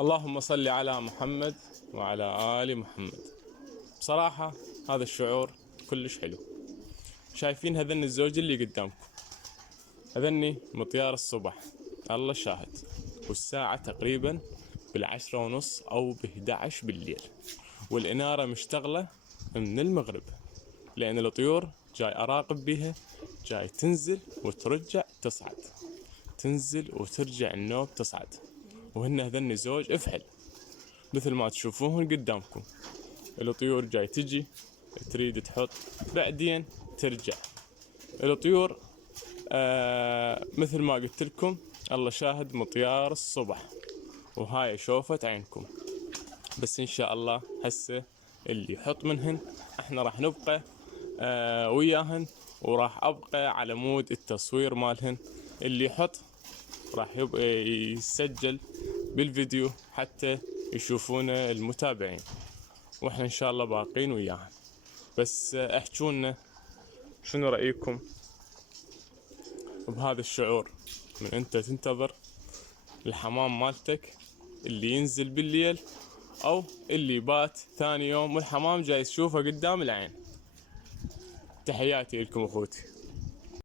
اللهم صل على محمد وعلى آل محمد. بصراحة هذا الشعور كلش حلو. شايفين هذن الزوج اللي قدامكم، هذني مطيار الصبح، الله شاهد، والساعة تقريبا بال10:30 أو ب11 بالليل، والإنارة مشتغلة من المغرب، لأن الطيور جاي أراقب بيها، جاي تنزل وترجع تصعد، تنزل وترجع النوب تصعد. وهن هذني زوج افعل مثل ما تشوفوهن قدامكم. الطيور جاي تجي تريد تحط، بعدين ترجع. الطيور مثل ما قلت لكم، الله شاهد، مطيار الصبح، وهاي شوفت عينكم. بس ان شاء الله هسه اللي يحط منهن احنا راح نبقى وياهن، وراح ابقى على مود التصوير مالهن. اللي يحط راح يبقى يسجل بالفيديو حتى يشوفونه المتابعين، واحنا ان شاء الله باقين وياهن. بس احجونا شنو رأيكم بهذا الشعور من انت تنتظر الحمام مالتك اللي ينزل بالليل، او اللي بات ثاني يوم والحمام جاي تشوفه قدام العين. تحياتي لكم اخوتي.